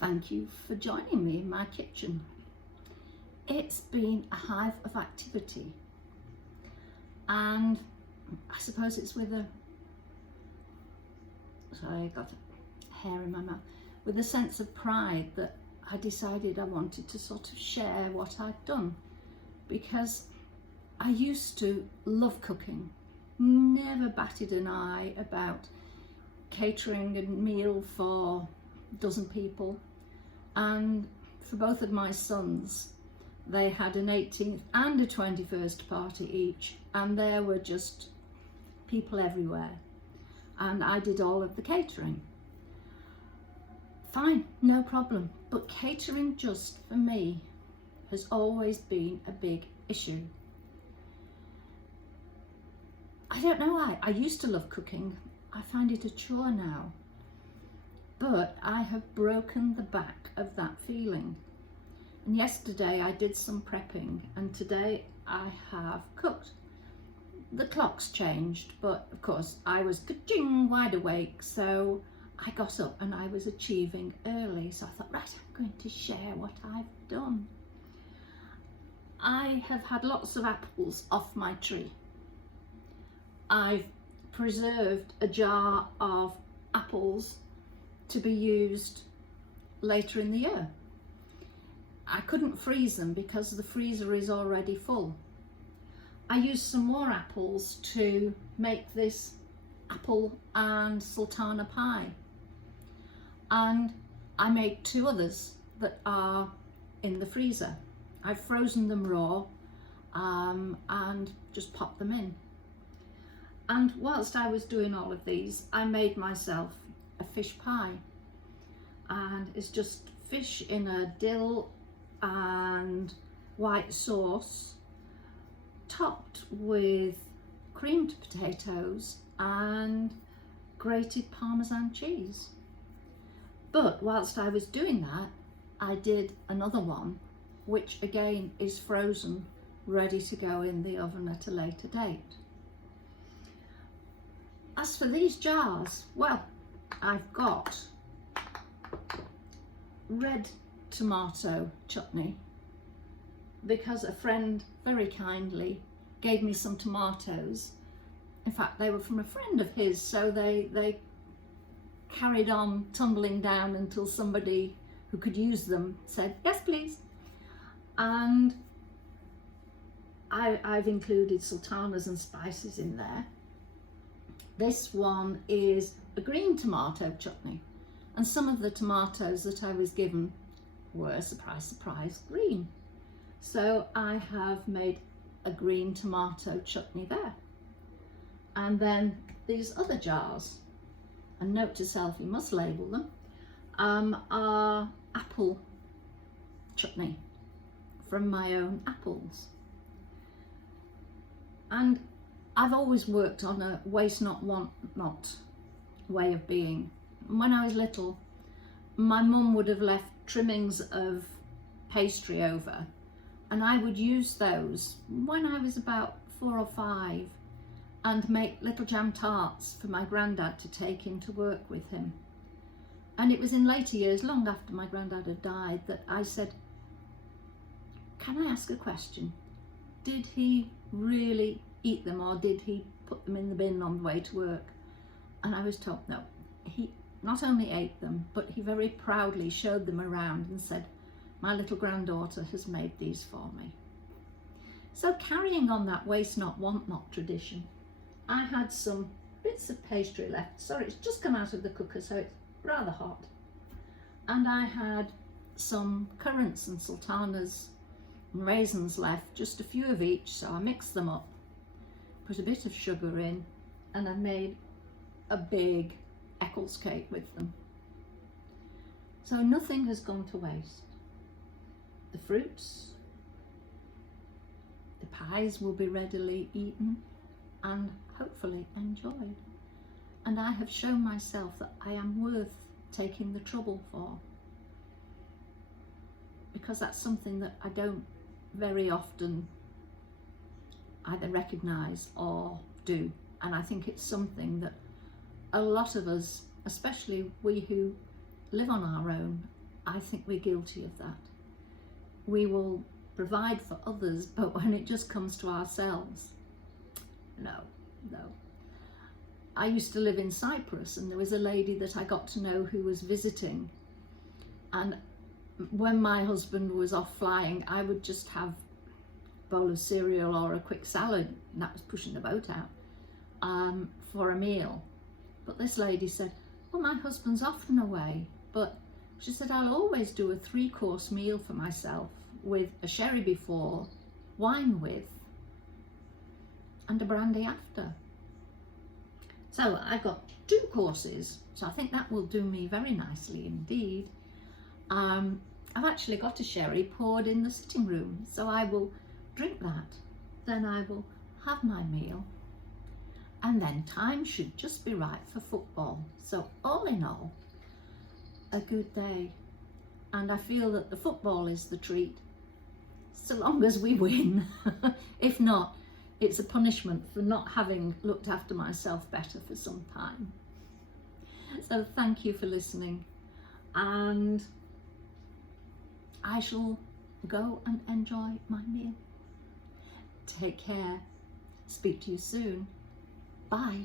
Thank you for joining me in my kitchen. It's been a hive of activity, and I suppose it's with a, sorry, I got hair in my mouth, with a sense of pride that I decided I wanted to sort of share what I'd done, because I used to love cooking, never batted an eye about catering a meal for a dozen people. And for both of my sons, they had an 18th and a 21st party each, and there were just people everywhere, and I did all of the catering. Fine, no problem, but catering just for me has always been a big issue. I don't know why. I used to love cooking. I find it a chore now, but I have broken the back of that feeling. And yesterday I did some prepping, and today I have cooked. The clock's changed, but of course I was ka-ching wide awake, so I got up and I was achieving early. So I thought, right, I'm going to share what I've done. I have had lots of apples off my tree. I've preserved a jar of apples to be used later in the year. I couldn't freeze them because the freezer is already full. I used some more apples to make this apple and sultana pie, and I made two others that are in the freezer. I've frozen them raw and just popped them in. And whilst I was doing all of these, I made myself a fish pie, and it's just fish in a dill and white sauce, topped with creamed potatoes and grated Parmesan cheese. But whilst I was doing that, I did another one, which again is frozen, ready to go in the oven at a later date. As for these jars, well, I've got red tomato chutney because a friend very kindly gave me some tomatoes. In fact, they were from a friend of his, so they carried on tumbling down until somebody who could use them said, yes please. And I've included sultanas and spices in there. This one is a green tomato chutney, and some of the tomatoes that I was given were, surprise, surprise, green. So I have made a green tomato chutney there. And then these other jars, a note to self, you must label them, are apple chutney from my own apples. And I've always worked on a waste not, want not way of being. When I was little, my mum would have left trimmings of pastry over, and I would use those when I was about 4 or 5 and make little jam tarts for my granddad to take into work with him. And it was in later years, long after my granddad had died, that I said, can I ask a question? Did he really eat them, or did he put them in the bin on the way to work? And I was told no, he not only ate them, but he very proudly showed them around and said, my little granddaughter has made these for me. So carrying on that waste not, want not tradition, I had some bits of pastry left. Sorry, it's just come out of the cooker, so it's rather hot. And I had some currants and sultanas and raisins left, just a few of each, so I mixed them up, put a bit of sugar in, and I made a big Eccles cake with them. So nothing has gone to waste. The fruits, the pies will be readily eaten and hopefully enjoyed. And I have shown myself that I am worth taking the trouble for, because that's something that I don't very often either recognise or do. And I think it's something that a lot of us, especially we who live on our own I think we're guilty of that. We will provide for others, but when it just comes to ourselves, no. I used to live in Cyprus, and there was a lady that I got to know who was visiting, and when my husband was off flying, I would just have a bowl of cereal or a quick salad, and that was pushing the boat out, for a meal. But this lady said, well, my husband's often away, but she said, I'll always do a 3-course meal for myself with a sherry before, wine with, and a brandy after. So I've got 2 courses, so I think that will do me very nicely indeed. I've actually got a sherry poured in the sitting room, so I will drink that, then I will have my meal, and then time should just be right for football. So all in all, a good day, and I feel that the football is the treat, so long as we win. If not, it's a punishment for not having looked after myself better for some time. So thank you for listening, and I shall go and enjoy my meal. Take care. Speak to you soon. Bye.